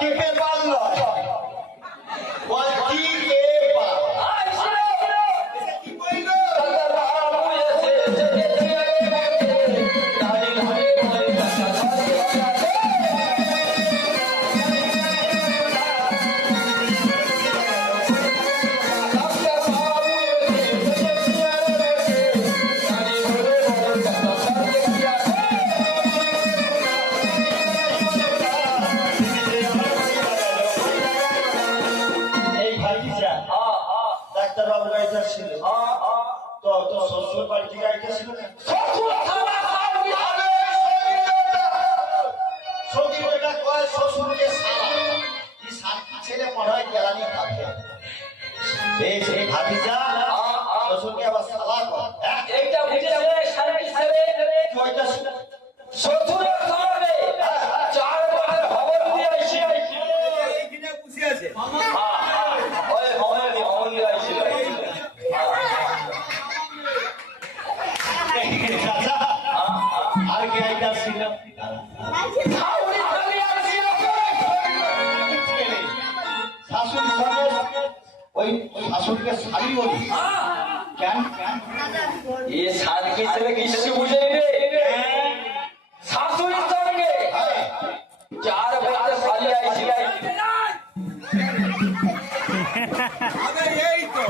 টিপে পারল তো শ্বশুর বাড়ি থেকে আইতেছিল না সখী বেটা কয় শ্বশুরকে ছেলে পড়ায় গেলানি খাবে এই ভাতিজা শ্বশুরকে আবার সালা কর এইটা বুঝেছে শান্তি ছেলে কয়টা শ্বশুরের সামনে চার বার খবর দিয়ে আইছি এইখানে বসে আছে ওই খবর দিয়ে আইছি আর কে আইতা ছিল শাশুড়ি সঙ্গে ওই শাশুড়িকে শাড়ি বলি কেন ये शादी से किससे पूछे रे শাশুড়ির সঙ্গে চার বার সালি আইছি আগে এই তো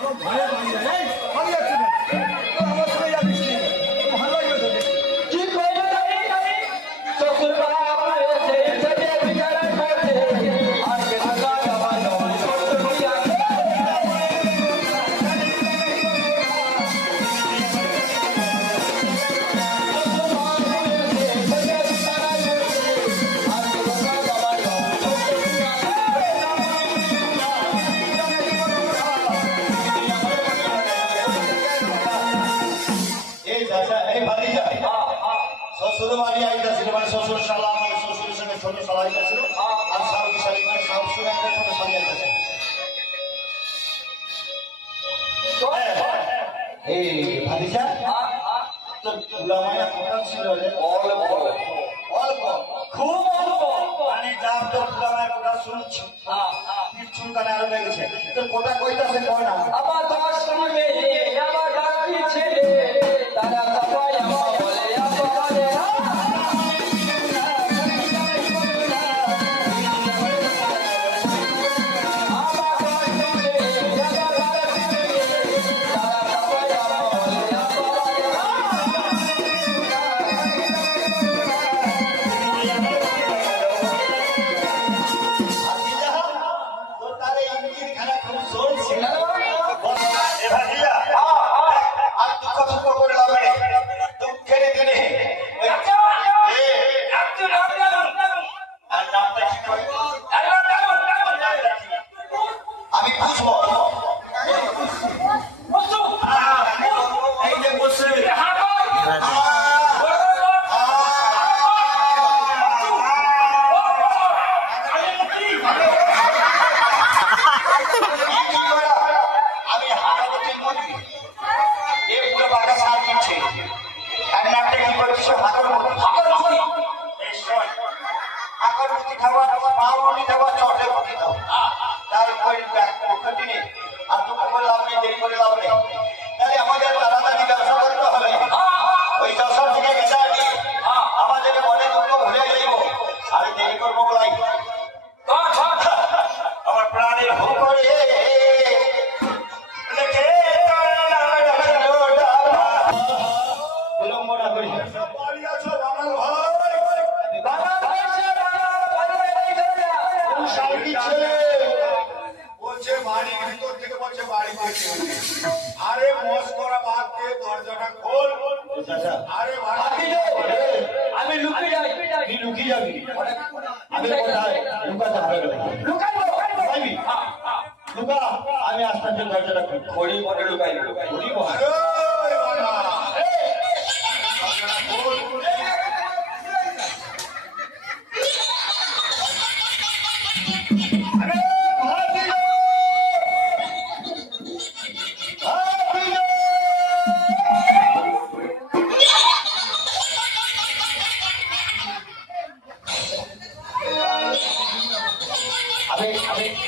ও ভয়ে ভয়ে এই ভালো আছে না তো আমার সঙ্গে যাবিস নি ভালো লাগবে কি কইলো তাই শ্বশুর বাবা আপনার এসে এসে বিকারা করতে আর কে থাকা আমার নয় শ্বশুরিয়া এই চাচা এই ভাতিজা শ্বশুর বাড়ি আইতাছিল মানে শ্বশুর শালা মানে শ্বশুরের সঙ্গে ছোট শালা আইতাছিল আর শাশুড়ি শালি মানে শাশুড়ি একটা ছোট শালি আইতাছিল এই ভাতিজা তো গুলামায়া কোথা ছিল রে অল্প খুব অল্প মানে যার তো গুলামায়া কোথা শুনছি পিঠ চুলকানে আরো লেগেছে তো কোথা কইতাছে কয় না আমার 10 মেয়ে আমার ডাকি ছেলে তারা সবাই আমার বলে বলে তো তারে ইংরেজি খানা খুব চলছে এ ভাতিজা আর দুঃখ দুঃখ করে লাভ নেই দুঃখের দিনে আর নামটা কি কই আমি বুঝবো এই যে বসে আমি হাকালতির মন্ত্রী এই পুরো বাঘা সার দিচ্ছে আর নামটা কি করছিস হাকালতি এই শোন হাকালতি খাওয়া পাউরুটি খাওয়া চটে মুটি দাও তারপরে দিনে আর তোকে বললাম আপনি দেরি করে লাভ নেই তাহলে আমাদের তাড়াতাড়ি ব্যবসা করতে হবে ওই দশর থেকে গেছে আর কি আমাদের মনে দুঃখ ভুলে যাইব আর দেরি করবো বলাই আমার প্রাণের ভোগ করে লেখে বিলম্ব না করি বাড়ি আছো আমার ভাই ছেলে বলছে বাড়ির ভিতর থেকে বলছে বাড়ি থেকে আরে মস করা বাদ দিয়ে দরজাটা খোল আরে আমি লুকিয়ে যাই তুই লুকিয়ে যাবি আমি কোথায় লুকাতে হবে লুকাইবো ভাইবি লুকা আমি আস্তে আস্তে দরজাটা খুলি খড়ি মনে লুকাইবো খুলি বহাই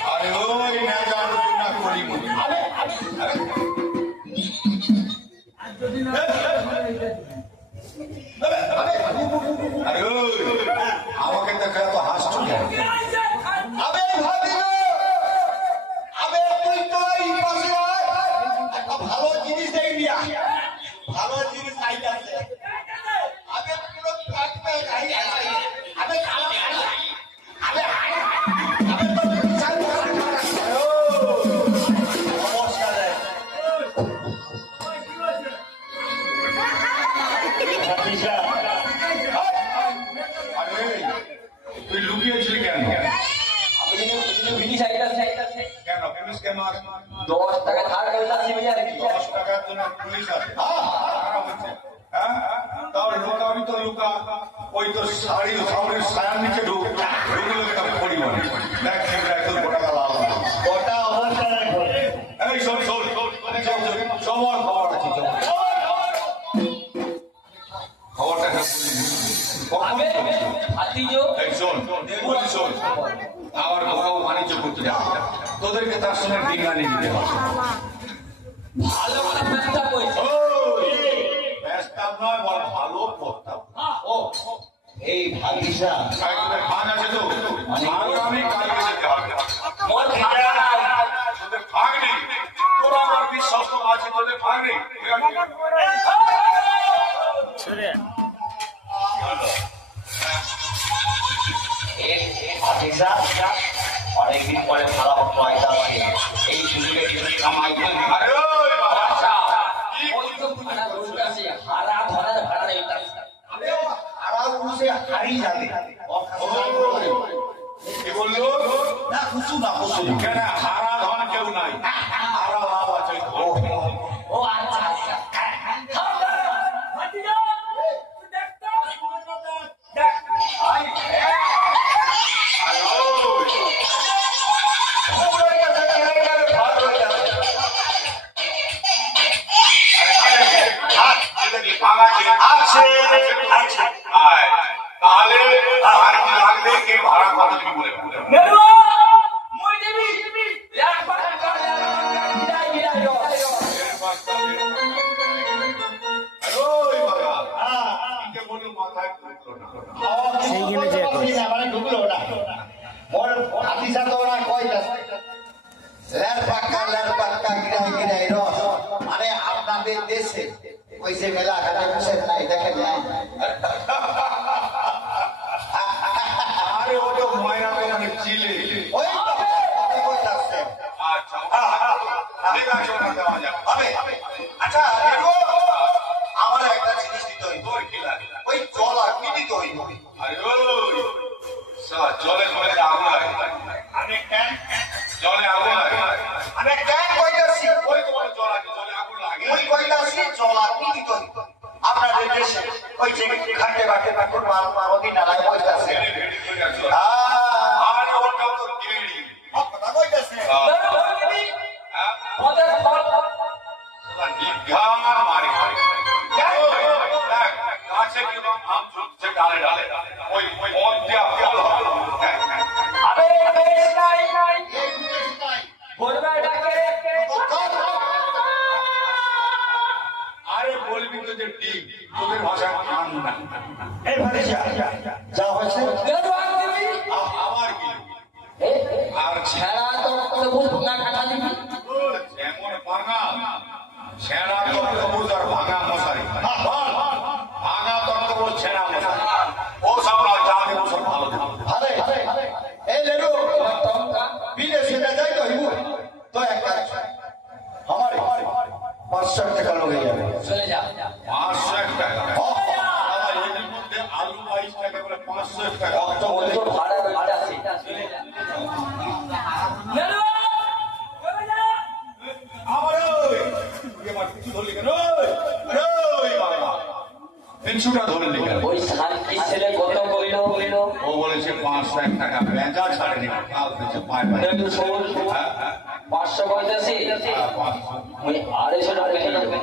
আরে ওই না জানো না করি পুলিশকে মার 10 টাকা ধার করলে দিবি আর কি 10 টাকার জন্য পুলিশ আছে খারাপ হচ্ছে হ্যাঁ তাও লুকাবি তো লুকা ওই তো শাড়ির সায়ার নিচে ঢুকলে একটা পরিমাণ দেখ একদম গোটা লাল গোটা অবস্থায় এই শোন শোন সবার খবর আছে খবরটা আবে ভাতিজো এই শোন বলি শোন আমার বড় বাণিজ্য করতে যাবে তোদেরকে তার সঙ্গে ডিঙ্গানি দিতে হবে ভালো করে ব্যবসা কইছে ব্যস্তাব নয় বল ভালো প্রস্তাব ও এই ভাগিসা ভাগ আছে তো আগামী কালকে যেতে হবে মোর ভাড়া নাই তোদের ভাগ নেই তোরা আমার বিশ্বাস তো আছে তোদের ভাগ নেই ভাগিসা অনেকদিন পরে ভালো পয়সা আছে এই সুযোগে কিছু কামাই করে আরে ওই বাবা আচ্ছা ওই তো ভাড়া রোজ আছে হারা ধরার ভাড়া নেই তাই আর উসে হারিয়ে যাবে কি বললো না খুশু না খুশু কেন হারা ধন কেউ নাই হারা লাভ আছে ও আচ্ছা আচ্ছা ভাতিজো তুই দেখ তো দেখ তাহলে লাগবে কে ভাড়া কত দিবি বলে নেরুয়া মই দেবি একবার কর বিদায় বিদায় সেইখানে যে মানে ঢুকলো না মোর ভাতিসা তো ওরা কয়টা লের পাক্কা গিরাই গিরাই রস মানে আপনাদের দেশে কইছে মেলা কাটা বসে নাই দেখেন না আরে ও তো ময়না মেনে চিলে ওই তো কইতাছে আচ্ছা ঠিক আছে ওটা দেওয়া যাবে হবে আচ্ছা দেখো আমার একটা জিনিস দিতে হইব তোর কি লাগে ওই জল আপনি দিতে হইব আরে ওই জলে মধ্যে আগুন লাগে আমি কেন জলে আগুন লাগে আমি কেন কইতাছি ওই তোমার জল লাগে জলে আগুন লাগে ওই কইতাছি জল আপনি দিতে হইব আপনাদের দেশে ওই যে ঘাটে ঘাটে ঠাকুর মাল মারদি নালায় কইতাছে ভেড়ি করে জল আ আরে ওটা তো গেড়ি কথা কইতাছে ওদের ফল নিঘার মারি গাছে কি আম ঝুলছে ডালে ডালে ওই মদ দিয়া ফল হবে আবে বেশ নাই এই দেশ নাই বলবে ডাকে আরে বলবি তো যে ডিম তোদের ভাষায় কান না এই ভাতিজা যা হয়েছে নেরুয়া দেবি আবার কি এ আর ছেড়া তো বুঝ ভাঙা কাটা দিবি এমন ভাঙা ছেঁড়া তর্কবুজ আর ভাঙা মশারি ভাঙা তর্কবুজ ছেঁড়া মশারি ও সব যা দেবো সব ভালো দেবো আরে এই লেরু বিদেশে না যাই তো হইব তো এক কাজ আমারে 500 টাকা লগে যাবে চলে যা 500 টাকা আবার এর মধ্যে আলু 22 টাকা করে 500 টাকা তো ওই তো ভাড়া রইতা আছে চলে যা নেরুয়া চলে যা আবার ওই আমার কিছু ধরলি কেন ওই বাবা পিছুটা ধরলি কেন ওই শান্তি ছেলে কত কইলো ও বলেছে 500 টাকা বেজা ছাড়েনি কাল থেকে পায় পায় একটু সবুজ 500 কইতাছি ওই 250 টাকা নিয়ে যাবে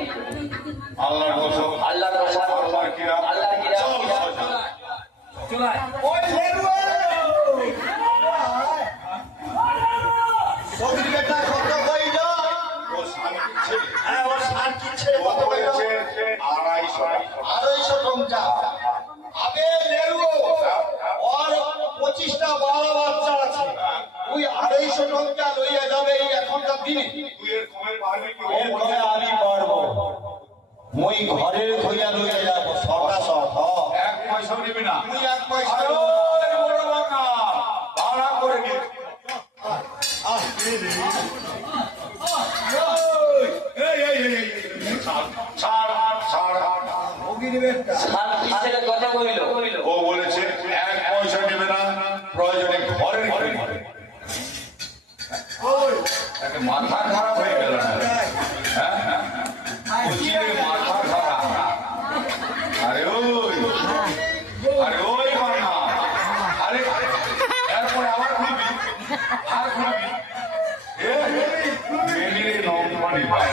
আল্লাহর কসম আল্লাহর কসম আল্লাহর কিরা আল্লাহর কিরা চলাই ওই লেরু সবজি বেটা কত কইল ও শান্তি ছেলে হ্যাঁ ওর সার কিছে ও কত কইল বলেছে 250 250 টাকা আবে লেরু ওর 25টা বড় বাচ্চা আছে ওই 250 টাকা লইয়া যাবে এই এখনকার দিনে তুই এর কমের পারবি কি এর পরে আমি পারবো মই ঘরে থইয়া লইয়া যাব সরকা সহ এক পয়সা নিবি না তুই এক পয়সা আরে ওই বড় বাবা ভাড়া করে নে শান্তি ছেলে কত কইলো ও বলেছে এক পয়সা নেবে না প্রয়োজনে ঘরের ঘরে নেবে। একটা মাথা খারাপ হয়ে গেল না বুঝিয়ে মাথা খারাপ আরে ওই বানা আরে এরপরে আবার খুলবি আর খুলবি মেলিরে নম্বরই ভাই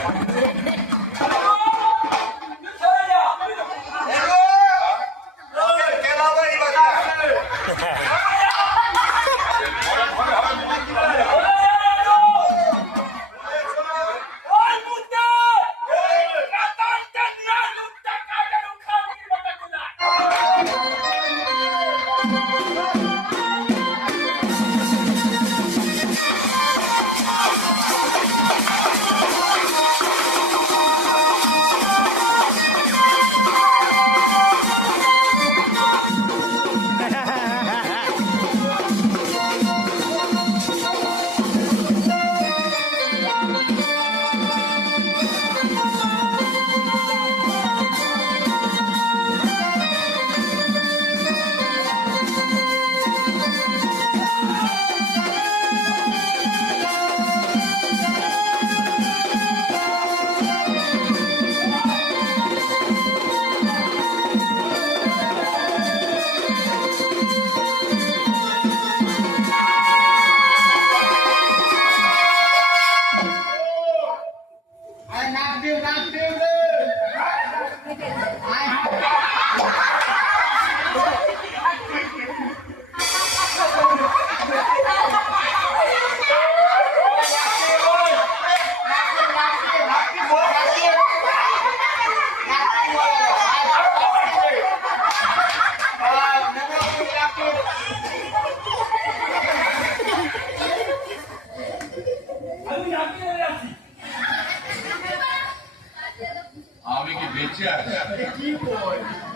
আমি কি বেঁচে আছি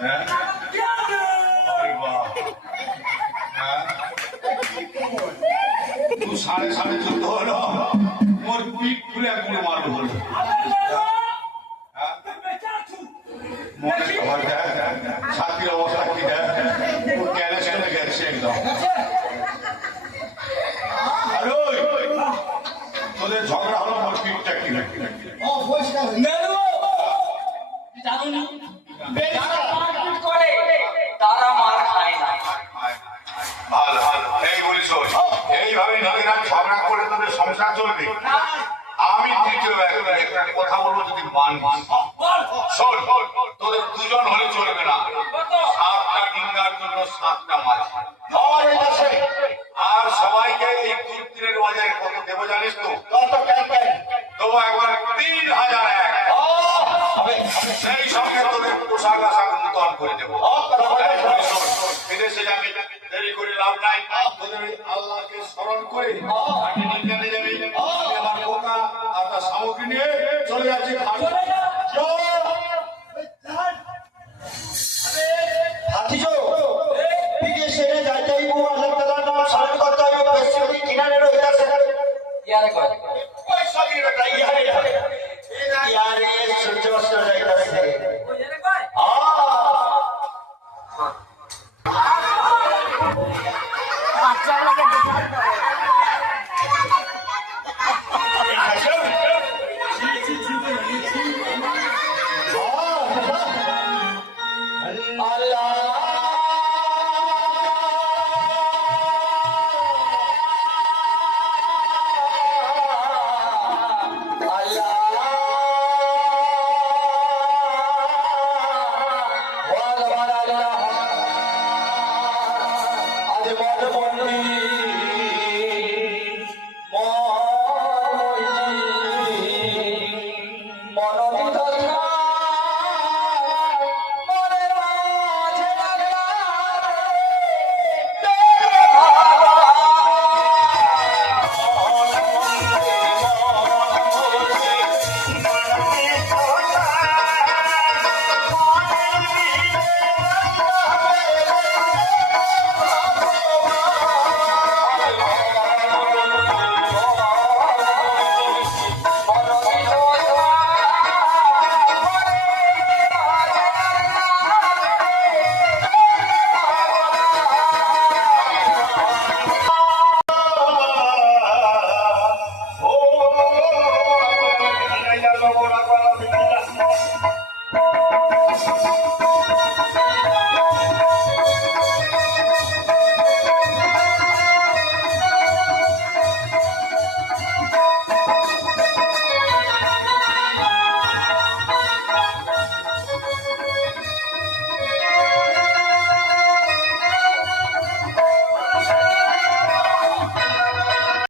হ্যাঁ তুই সাড়ে সাড়ে যুদ্ধ হলো মোর পিঠ খুলে গুলো মারো হলো মনে খবর দেয় ছাতির অবস্থা কি দেয় ক্যালেস করে গেছে একদম তোদের ঝগড়া হলো মোর পিঠটা কি তারা মার খায় না ভালো এই বলিস এইভাবে নারীরা ঝগড়া করে তোদের সংসার চলবে আমি দ্বিতীয় একটা কথা বলবো যদি মানবি শোন তোদের দুজন হলে চলবে না 7টা ডিঙ্গার জন্য 7টা মাছ আর সবাইকে এই দুধের বাজারে কত দেবো জানিস তো দেবো একবার 3001 সেই সঙ্গে তোদের পোশাক আশাক নূতন করে দেবো বিদেশে যাবে দেরি করে লাভ নাই তোদের আল্লাহকে স্মরণ করে নিয়ে যাবে আমার পোকা আর তার সামগ্রী নিয়ে চলে যাচ্ছে ইয়ারে কয় সূর্য অস্ত যাইতেছে